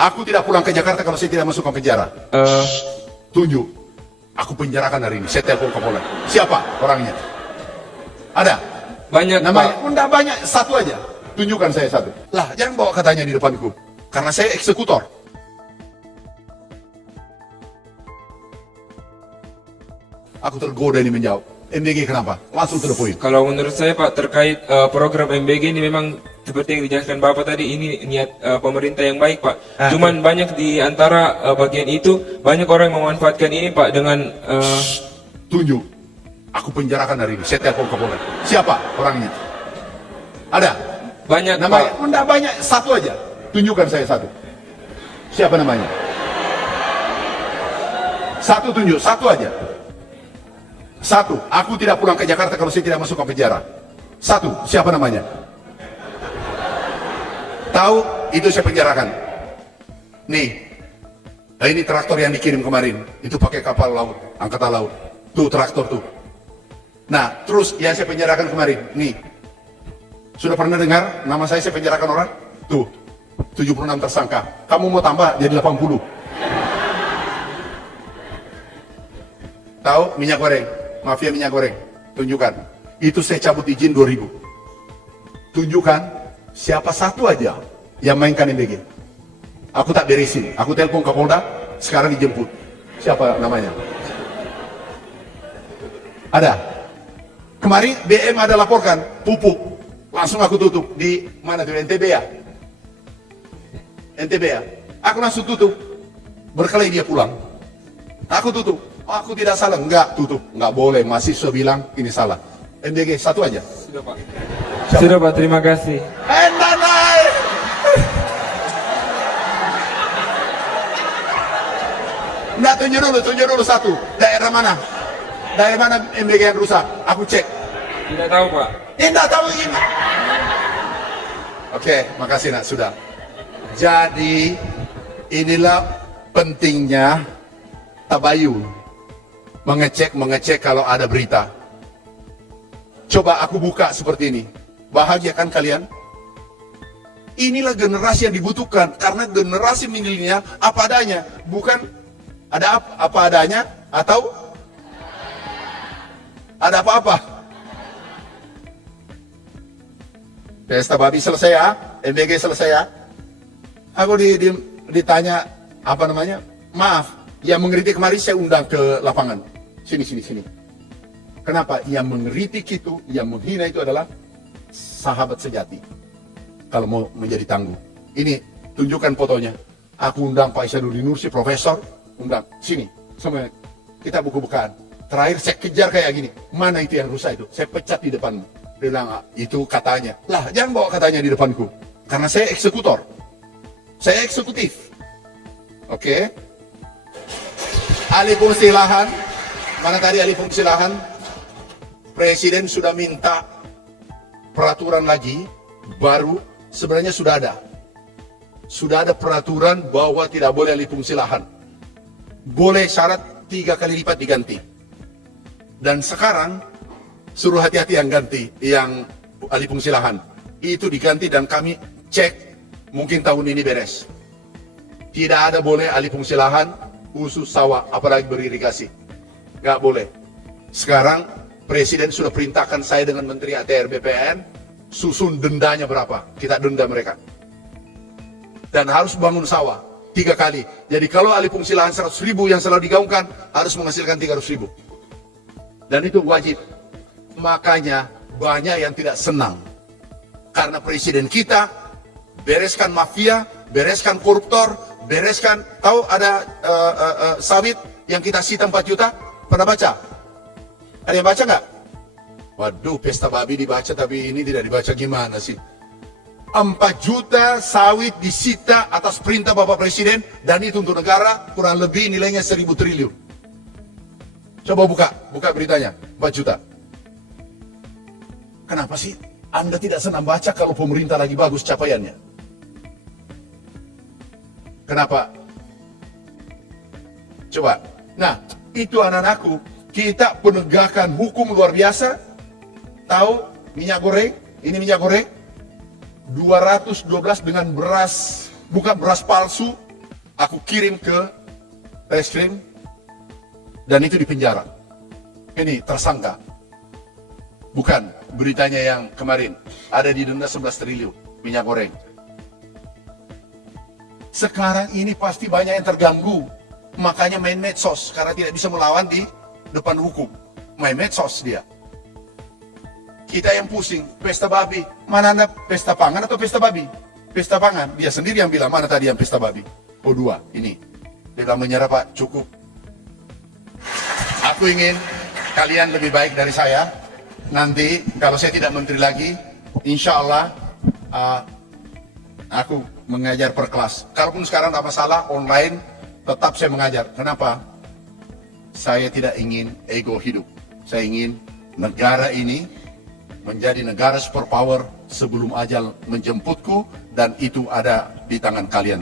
Aku tidak pulang ke Jakarta kalau saya tidak masuk ke penjara. Tunjuk. Aku penjarakan hari ini. Saya telepon Kapolda. Siapa orangnya? Ada? Banyak, Namanya? Pak. Enggak banyak, satu aja. Tunjukkan saya satu. Lah, jangan bawa katanya di depanku. Karena saya eksekutor. Aku tergoda ini menjawab. MBG kenapa? Langsung to the point. Kalau menurut saya Pak, terkait program MBG ini memang seperti yang dijelaskan Bapak tadi, ini niat pemerintah yang baik Pak. Cuman banyak di antara bagian itu, banyak orang yang memanfaatkan ini Pak dengan Tunjuk. Aku penjarakan hari ini. Saya telepon Kapolda. Siapa orangnya? Ada? banyak Namanya? Pak. Enggak banyak, satu aja. Tunjukkan saya satu. Siapa namanya? Satu tunjuk, satu aja. Satu, aku tidak pulang ke Jakarta kalau saya tidak masuk ke penjara. Satu, siapa namanya? Tahu, itu saya penjarakan. Nih, nah ini traktor yang dikirim kemarin. Itu pakai kapal laut, angkatan laut. Tuh traktor tuh. Nah, terus yang saya penjarakan kemarin, nih. Sudah pernah dengar nama saya penjarakan orang? Tuh, 76 tersangka. Kamu mau tambah jadi 80. Tahu minyak goreng, mafia minyak goreng. Tunjukkan. Itu saya cabut izin 2000. Tunjukkan siapa satu aja yang mainkan MBG. Aku tak beresin. Aku telepon Kapolda, sekarang dijemput. Siapa namanya? Ada. Kemarin BM ada laporkan pupuk. Langsung aku tutup di mana tuh, NTB ya? NTB ya? Aku langsung tutup. Berkali dia pulang. Aku tutup. Aku tidak salah, enggak tutup, enggak boleh. Mahasiswa bilang ini salah. MBG satu aja. Sudah Pak. Siapa? Sudah Pak, terima kasih. Nanai. Enggak, tunjuk dulu satu. Daerah mana? Daerah mana MBG yang rusak? Aku cek. Tidak tahu Pak. Tidak tahu ini. Oke, makasih nak, sudah. Jadi inilah pentingnya tabayun. Mengecek kalau ada berita. Coba aku buka seperti ini. Bahagia kan kalian? Inilah generasi yang dibutuhkan. Karena generasi milenial apa adanya. Bukan ada apa adanya atau ada apa-apa. Pesta babi selesai ya, MBG selesai ya. Aku ditanya apa namanya? Maaf, yang mengkritik kemarin saya undang ke lapangan. Sini. Kenapa? Yang mengkritik itu, yang menghina itu adalah sahabat sejati. Kalau mau menjadi tangguh. Ini tunjukkan fotonya. Aku undang Pak Isanuddin Nursi, profesor, undang. Sini, semua kita buku-bukaan. Terakhir saya kejar kayak gini. Mana itu yang rusak itu? Saya pecat di depanmu. Dia bilang, itu katanya. Lah, jangan bawa katanya di depanku. Karena saya eksekutor. Saya eksekutif. Oke. Alih fungsi lahan. Mana tadi alih fungsi lahan? Presiden sudah minta peraturan lagi, baru sebenarnya sudah ada. Sudah ada peraturan bahwa tidak boleh alih fungsi lahan. Boleh syarat 3 kali lipat diganti. Dan sekarang suruh hati-hati yang ganti, yang alih fungsi lahan. Itu diganti dan kami cek mungkin tahun ini beres. Tidak ada boleh alih fungsi lahan khusus sawah, apalagi beririgasi. Nggak boleh. Sekarang Presiden sudah perintahkan saya dengan Menteri ATR BPN, susun dendanya berapa, kita denda mereka. Dan harus bangun sawah 3 kali. Jadi kalau alih fungsi lahan 100.000 yang selalu digaungkan, harus menghasilkan 300.000. Dan itu wajib. Makanya banyak yang tidak senang. Karena Presiden kita bereskan mafia, bereskan koruptor, bereskan, tahu ada sawit yang kita sita 4 juta? Pernah baca? Ada yang baca nggak? Waduh, pesta babi dibaca tapi ini tidak dibaca, gimana sih? 4 juta sawit disita atas perintah Bapak Presiden, dan itu untuk negara kurang lebih nilainya 1.000 triliun. Coba buka beritanya, 4 juta. Kenapa sih Anda tidak senang baca kalau pemerintah lagi bagus capaiannya? Kenapa? Coba. Nah, itu anak-anakku, kita penegakan hukum luar biasa. Tahu minyak goreng? Ini minyak goreng 212 dengan beras, bukan beras palsu, Aku kirim ke reskrim dan itu di penjara. Ini tersangka. Bukan beritanya yang kemarin ada di denda 11 triliun minyak goreng. Sekarang ini pasti banyak yang terganggu, makanya main medsos karena tidak bisa melawan di depan hukum. Main medsos dia. Kita yang pusing, pesta babi. Mana anda pesta pangan atau pesta babi? Pesta pangan. Dia sendiri yang bilang, mana tadi yang pesta babi? Oh, dua, ini. Dia bilang menyerah Pak, cukup. Aku ingin kalian lebih baik dari saya. Nanti kalau saya tidak menteri lagi, insya Allah aku mengajar per kelas. Kalaupun sekarang tidak masalah, online, tetap saya mengajar. Kenapa? Saya tidak ingin ego hidup. Saya ingin negara ini menjadi negara superpower sebelum ajal menjemputku, dan itu ada di tangan kalian.